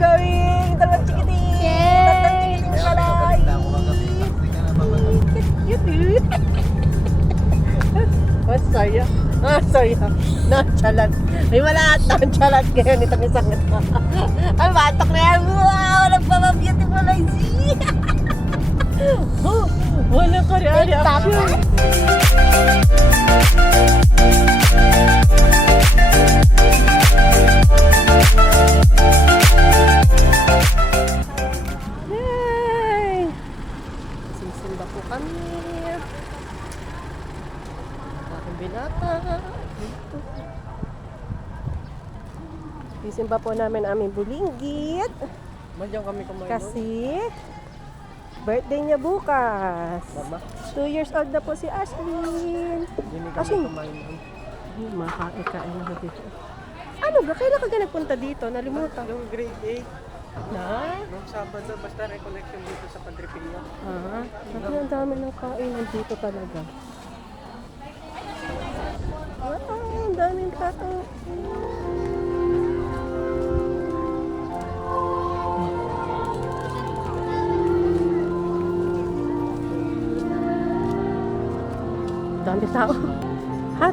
going! Dalawang chikiting! Yay! Tatlong chikiting pala! Oh, sorry. Sorry. Nonchalant. May malahat nonchalant ngayon itong isang ito. Ang batok na yan. Wow! Nagpapa-beautiful eyes. Walang reaction. Yay! Sisimba po kami. Aking binata. Sisimba po namin aming bulinggit. Madyan kami kumain. Kasi birthday niya bukas. Mama? 2 years old na po si Ashlyn. Hindi kami Ashlyn, kumain. makakain ako dito. Ano ba? Kailan ka nagpunta dito? Nalimutan. Yung grade 8. Na? Nung Sabado, basta recollection dito sa Padre Pio. Kasi ang dami ng kainan dito talaga. Ang daming tao. Dami tao. Ha?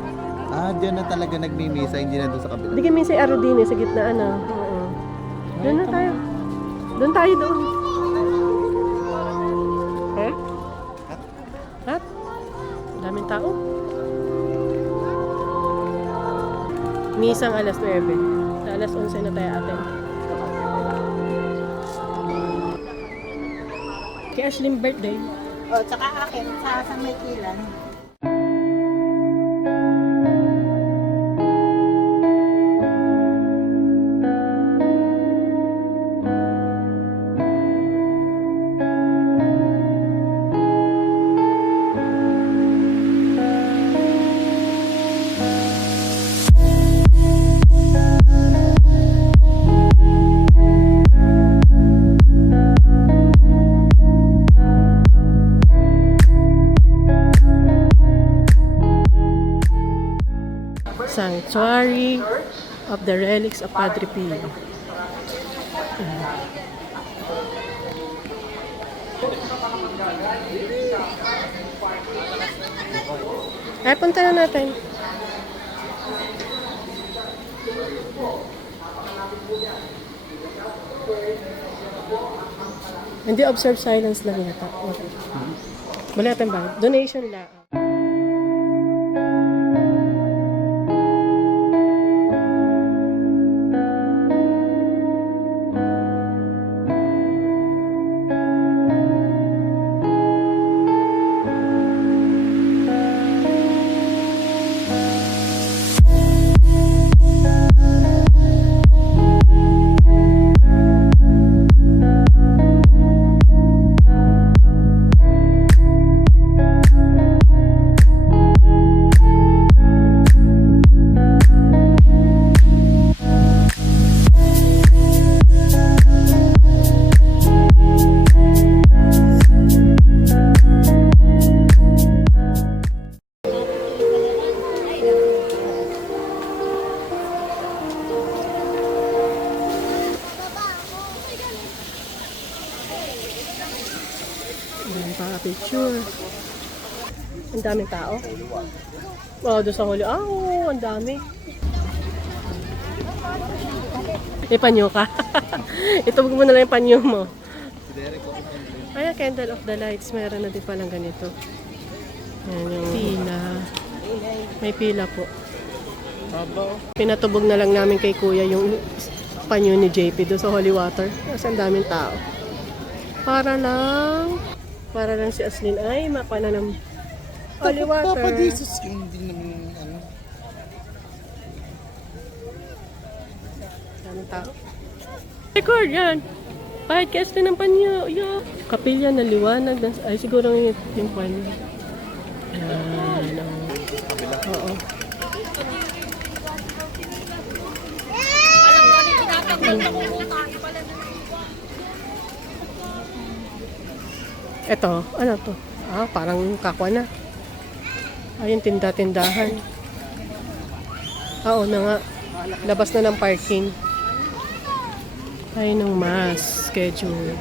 Diyan na talaga nagmimisa, hindi na doon sa kabila. Hindi kami sa Arodine, sa gitna ano. Oo. Doon na tayo. Doon tayo doon. Eh? Hat? Daming tao. Misang alas 9. Sa alas 11 na tayo atin. Kay Ashlyn birthday. O, tsaka akin, sa San Maykilan. Sanctuary of the Relics of Padre Pio. Ay, punta na natin. Hindi, observe silence lang yata. Okay. Wala natin ba? Donation lang. Picture. Ang daming tao. Oh, doon sa huli. Oh, ang dami. May panyo ka. Itubog mo na lang yung panyo mo. Ayan, Candle of the Lights. Meron na din palang ganito. Ayan yung pila. May pila po. Pinatubog na lang namin kay Kuya yung panyo ni JP doon sa Holy Water. Kasi ang daming tao. Para lang si Ashlyn ay mapana ng holy water. Papa Jesus, hindi naman ano. Daming tao. Record yan. Kahit kay Ashlyn ng panyo. Yo. Kapilya na liwanag. Ay siguro yung panyo. Yan. Oo. Ito, ano to? Parang kakwa na. Ayun, tinda-tindahan. Oo na nga. Labas na ng parking. Ay, nung mass schedule.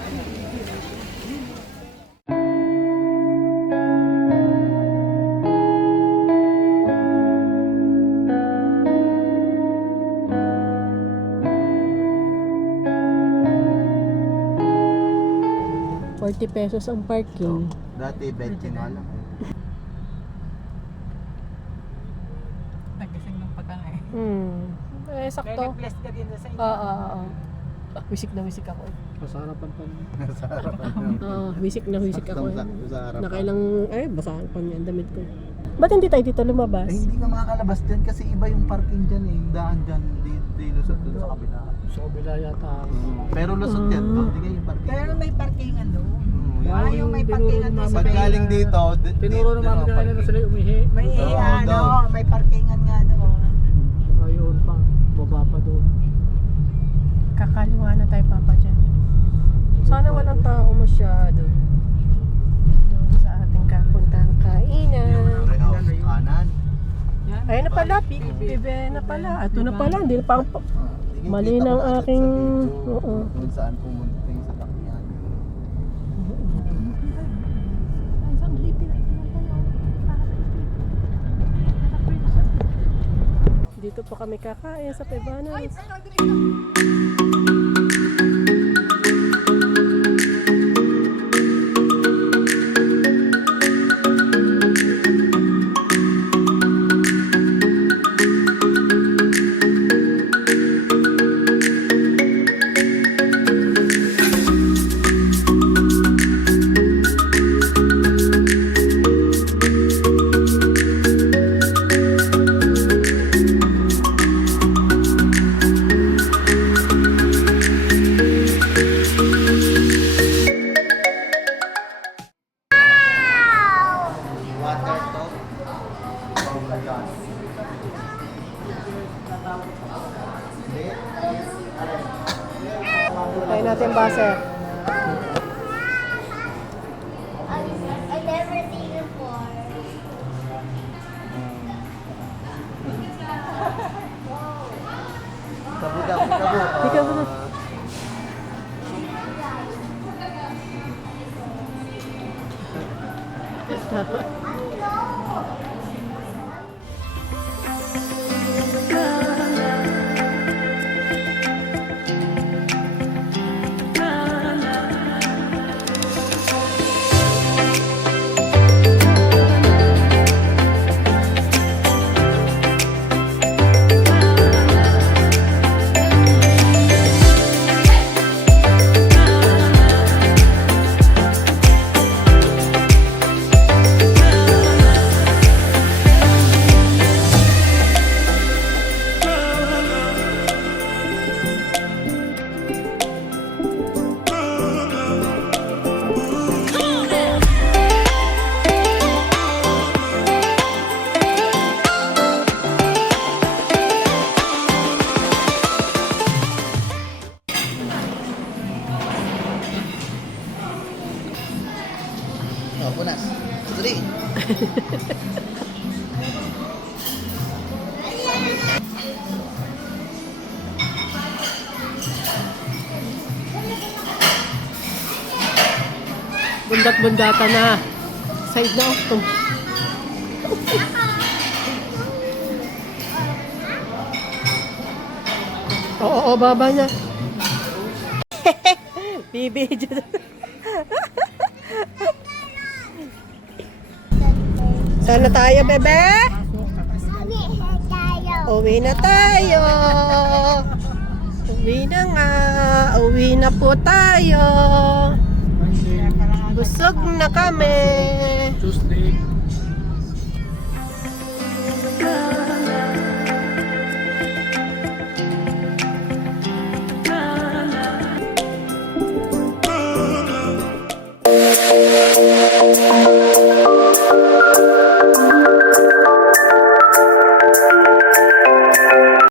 ₱40 ang parking. Dati 20 nga lang. Nagkasing ng pagkain. Eh, sakto. Blessed ka din sa inyo. Oo. Wisik na wisik ako. Masarapan pa niyo. Sa harapan nyo. Wisik na wisik ako. Saktong-sakto sa harapan. Nakailang, basahan pa niya ang damit ko. Ba't hindi tayo dito lumabas? Eh, hindi ka makakalabas dyan kasi iba yung parking dyan eh. Yung daan dyan, di lusot dun sa kabila. Sa kabila yata. Pero lusot yan doon, di yung parking. Pero may parkingan doon. Yan. Yung may parkingan doon sa Pag galing dito, Tinuro ng mami kanina na sila umihi. May Oo, doon. may parkingan nga doon. Ayun pa. Baba pa doon. Kakaliwa na tayo papa dyan. Sana walang tao masyado. Doon sa ating kapuntang kainan. Kanan. Ayun na pala, pibe na pala. Ito na pala, hindi pa ang... Mali ng aking... Oo. Kung saan pumunta yung sasakyan. Dito pa kami kakain sa Pebanas. Water to. Tayo natin base. I never seen it before. Kabu daw, kabu. Ikaw ba na? Oh, punas. Dali. Bundat-bundata na. Side na off to. Oo, baba niya. Bibi dyan. Saan na tayo, bebe? Uwi na tayo. Uwi na nga. Uwi na po tayo. Busog na kami. Tuesday.